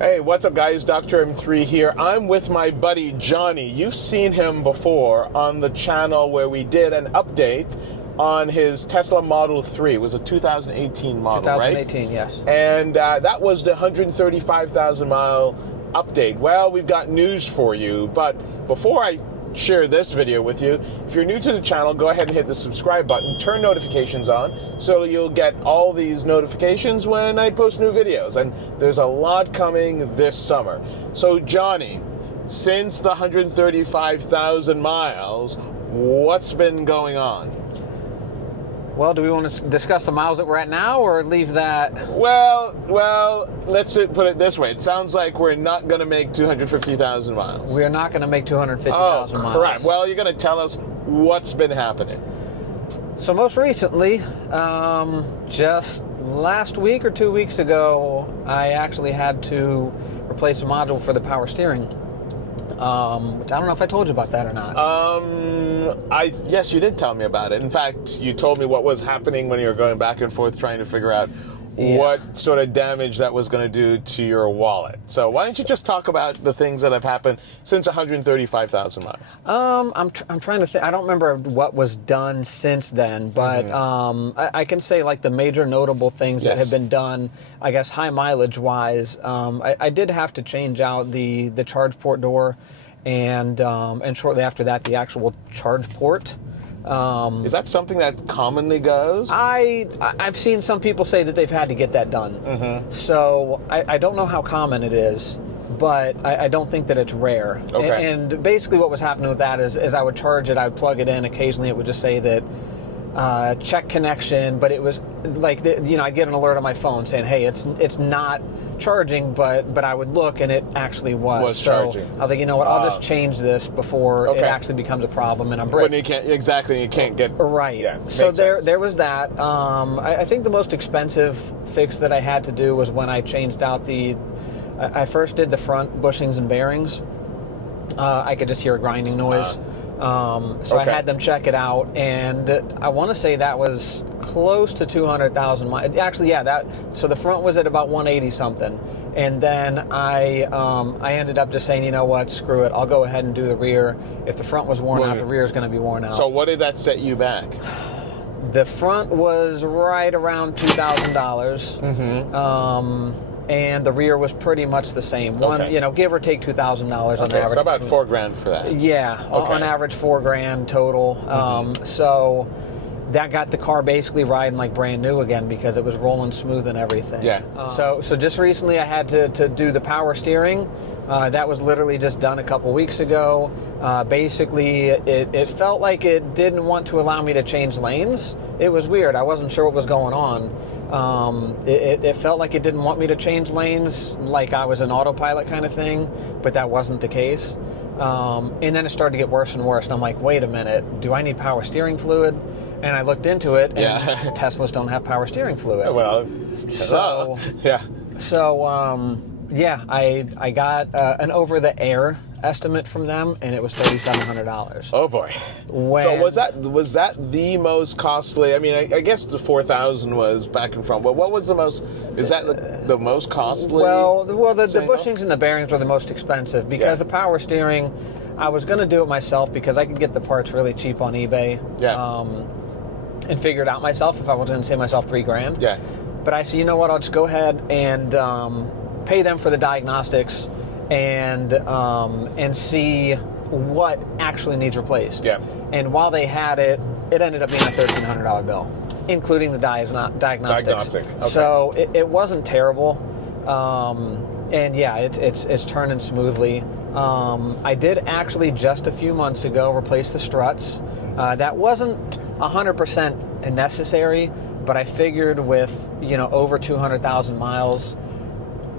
Hey, what's up guys? Dr. M3 here. I'm with my buddy Johnny. You've seen him before on the channel where we did an update on his Tesla Model 3. It was a 2018 model, right? 2018, yes. And that was the 135,000 mile update. Well, we've got news for you, but before I share this video with you, if you're new to the channel, go ahead and hit the subscribe button, turn notifications on, so you'll get all these notifications when I post new videos, and there's a lot coming this summer. So Johnny, since the 135,000 miles, what's been going on? Well, do we want to discuss the miles that we're at now, or leave that? Well, let's put it this way. It sounds like we're not going to make 250,000 miles. We are not going to make 250,000 miles. Correct. Well, you're going to tell us what's been happening. So most recently, just last week or 2 weeks ago, I actually had to replace a module for the power steering. Which I don't know if I told you about that or not. Yes, you did tell me about it. In fact, you told me what was happening when you were going back and forth trying to figure out what sort of damage that was going to do to your wallet. So why don't you just talk about the things that have happened since 135,000 miles? I'm trying to think. I don't remember what was done since then, but I can say like the major notable things that have been done, I guess high mileage wise. I did have to change out the charge port door, and shortly after that the actual charge port. Is that something that commonly goes? I've seen some people say that they've had to get that done. So I don't know how common it is, but I don't think that it's rare. Okay. And basically what was happening with that is I would charge it, I would plug it in, occasionally it would just say that check connection, but it was like, I'd get an alert on my phone saying, hey, it's not charging, but I would look and it actually was charging. I was like, you know what, I'll just change this before it actually becomes a problem and I'm bricked. When you can't get right. Yeah, so there was that. I think the most expensive fix that I had to do was when I changed out I first did the front bushings and bearings. I could just hear a grinding noise. So I had them check it out, and I want to say that was close to 200,000 miles. Actually, so the front was at about 180 something, and then I ended up just saying, you know what, screw it, I'll go ahead and do the rear. If the front was worn out, the rear is going to be worn out. So what did that set you back? The front was right around $2,000. And the rear was pretty much the same. Give or take $2,000 on average. So about $4,000 for that. Yeah, on average $4,000 total. So that got the car basically riding like brand new again because it was rolling smooth and everything. Yeah. So just recently I had to do the power steering. That was literally just done a couple weeks ago. Basically, it felt like it didn't want to allow me to change lanes. It was weird. I wasn't sure what was going on. It felt like it didn't want me to change lanes like I was an autopilot kind of thing, but that wasn't the case. And then it started to get worse and worse, and I'm like, wait a minute, do I need power steering fluid? And I looked into it, and Teslas don't have power steering fluid. Well, I got an over-the-air estimate from them, and it was $3,700. Oh boy! So was that the most costly? I mean, I guess the 4,000 was back and front. But what was the most? Is that the most costly? Well, the bushings and the bearings were the most expensive because the power steering, I was going to do it myself because I could get the parts really cheap on eBay. And figure it out myself if I was going to save myself $3,000. Yeah. But I said, you know what? I'll just go ahead and pay them for the diagnostics and see what actually needs replaced. Yeah. And while they had it, it ended up being a $1,300 bill, including the diagnostics. Okay. So it wasn't terrible. And yeah, it's turning smoothly. I did actually just a few months ago replace the struts. That wasn't 100% necessary, but I figured with over 200,000 miles,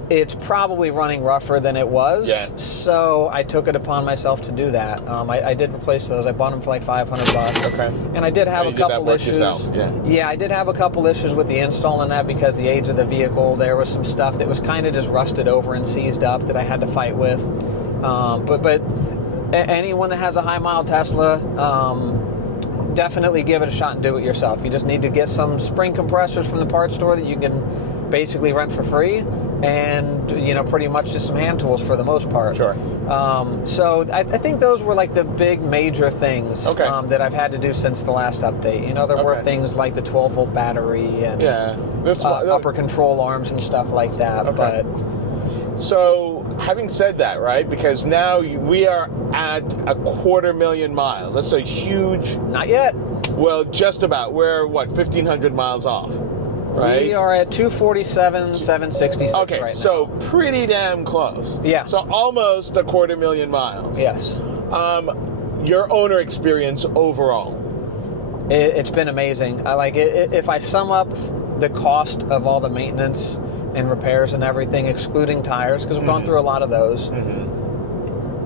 it's probably running rougher than it was. Yeah. So I took it upon myself to do that. I did replace those. I bought them for like $500. Okay. And I did have a couple issues. Yeah, I did have a couple issues with the install in that because the age of the vehicle, there was some stuff that was kind of just rusted over and seized up that I had to fight with. But anyone that has a high mile Tesla, definitely give it a shot and do it yourself. You just need to get some spring compressors from the parts store that you can basically rent for free. and pretty much just some hand tools for the most part. Sure. So I think those were like the big major things that I've had to do since the last update. There were things like the 12-volt battery and upper control arms and stuff like that. Okay. But so having said that, right, because now we are at 250,000 miles. That's a huge... Not yet. Well, just about. We're, 1,500 miles off, right? We are at 247,766 okay, right so now. pretty damn close. Yeah. So almost 250,000 miles. Yes. Your owner experience overall? It's been amazing. I like it. If I sum up the cost of all the maintenance and repairs and everything, excluding tires, because we've gone through a lot of those,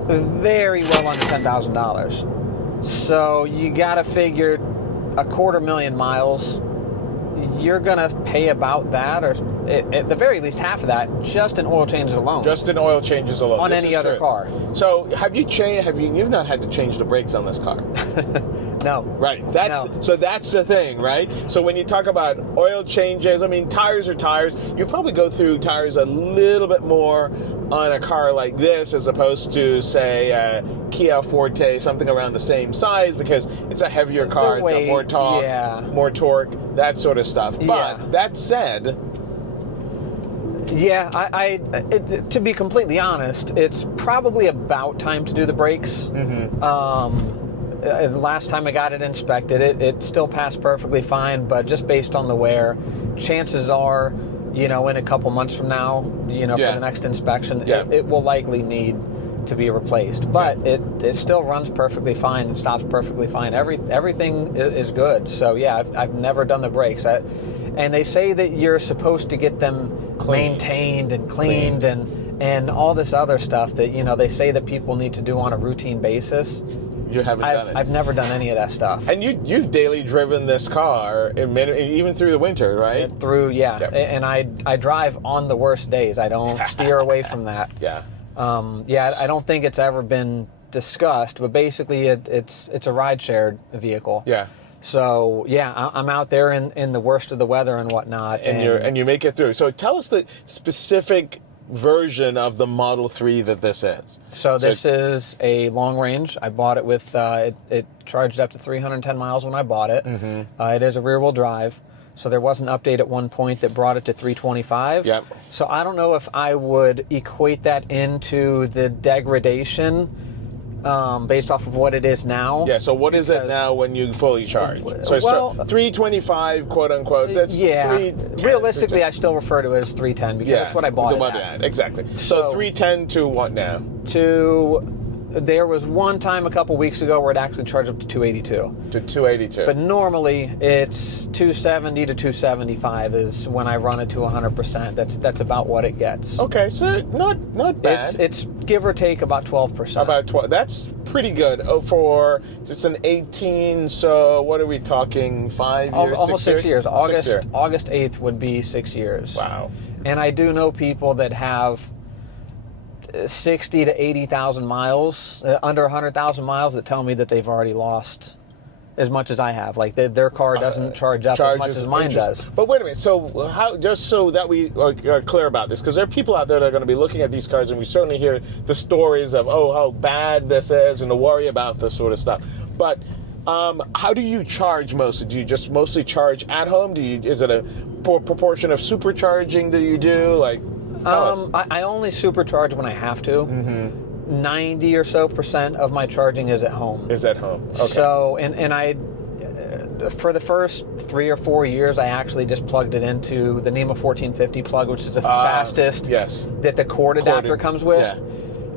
very well under $10,000. So you got to figure 250,000 miles, you're going to pay about that, or at the very least half of that, just in oil changes alone. Just in oil changes alone. On any other car. So have you changed? You've not had to change the brakes on this car? No. Right. So that's the thing, right? So when you talk about oil changes, I mean, tires are tires. You probably go through tires a little bit more on a car like this as opposed to, say, a Kia Forte, something around the same size, because it's a heavier car. It's got more torque, that sort of stuff. But that said... Yeah, to be completely honest, it's probably about time to do the brakes. The last time I got it inspected, it still passed perfectly fine, but just based on the wear, chances are, in a couple months from now, for the next inspection, it will likely need to be replaced. But it still runs perfectly fine and stops perfectly fine. Everything is good. So yeah, I've never done the brakes. And they say that you're supposed to get them maintained and cleaned and all this other stuff that they say that people need to do on a routine basis. You haven't done it. I've never done any of that stuff. And you've daily driven this car, even through the winter, right? And I drive on the worst days. I don't steer away from that. I don't think it's ever been discussed, but basically it's a ride-shared vehicle. Yeah. So I'm out there in the worst of the weather and whatnot, and you make it through. So tell us the specific version of the Model 3 that this is. So this is a long range. I bought it with it charged up to 310 miles when I bought it. It is a rear-wheel drive. So there was an update at one point that brought it to 325. Yep. So I don't know if I would equate that into the degradation based off of what it is now. Yeah, so what is it now when you fully charge? So 325, quote unquote, that's 310. Realistically, I still refer to it as 310 because that's what I bought it at. Exactly. So 310 to what now? There was one time a couple weeks ago where it actually charged up to 282. To 282. But normally it's 270 to 275 is when I run it to 100%. That's about what it gets. Okay, so not bad. It's give or take about 12%. About 12. That's pretty good. It's an 18. So what are we talking? 5 years? Almost 6 years. August 8th would be 6 years. Wow. And I do know people that have 60 to 80,000 miles, under 100,000 miles, that tell me that they've already lost as much as I have. Like their car doesn't charge up as much as mine does. But wait a minute. So just so that we are clear about this, because there are people out there that are going to be looking at these cars, and we certainly hear the stories of how bad this is and to worry about this sort of stuff. But how do you charge mostly? Do you just mostly charge at home? Is it a proportion of supercharging that you do? I only supercharge when I have to. 90 or so % of my charging is at home. Okay. So, and I, for the first 3 or 4 years, I actually just plugged it into the NEMA 1450 plug, which is the fastest that the cord adapter comes with. Yeah.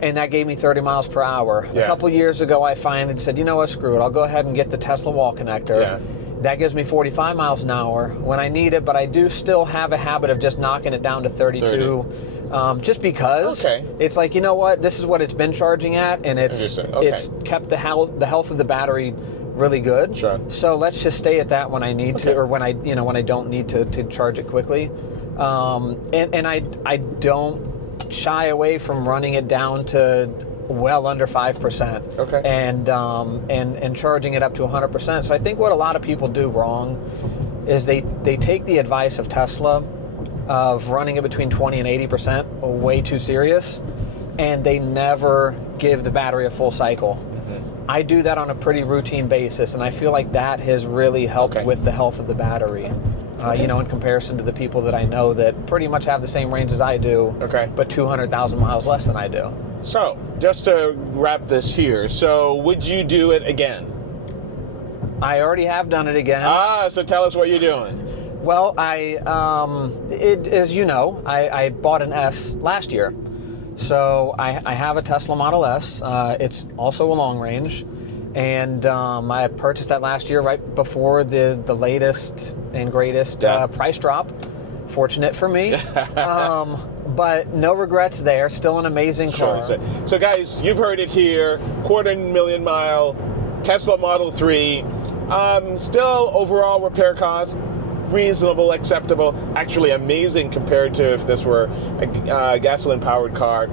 And that gave me 30 miles per hour. Yeah. A couple years ago, I finally said, you know what, screw it. I'll go ahead and get the Tesla wall connector. Yeah. That gives me 45 miles an hour when I need it, but I do still have a habit of just knocking it down to 32, just because it's like, you know what, this is what it's been charging at, and it's kept the health of the battery really good. Sure. So let's just stay at that when I need to, or when I don't need to charge it quickly. And I don't shy away from running it down to well under 5%. Okay. And charging it up to 100%. So I think what a lot of people do wrong is they take the advice of Tesla of running it between 20 and 80% way too serious, and they never give the battery a full cycle. I do that on a pretty routine basis, and I feel like that has really helped with the health of the battery. You know, in comparison to the people that I know that pretty much have the same range as I do, but 200,000 miles less than I do. So, just to wrap this here, so would you do it again? I already have done it again. So tell us what you're doing. Well, as you know, I bought an S last year. So I have a Tesla Model S. It's also a long range. And I purchased that last year right before the latest and greatest price drop. Fortunate for me. But no regrets there. Still an amazing car. Sure. So guys, you've heard it here. 250,000 mile Tesla Model 3. Still overall repair cost reasonable, acceptable, actually amazing compared to if this were a gasoline powered car.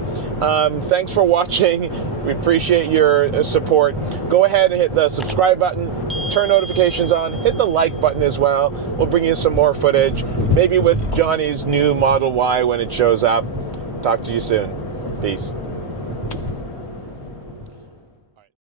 Thanks for watching. We appreciate your support. Go ahead and hit the subscribe button, turn notifications on, hit the like button as well. We'll bring you some more footage, maybe with Johnny's new Model Y when it shows up. Talk to you soon. Peace.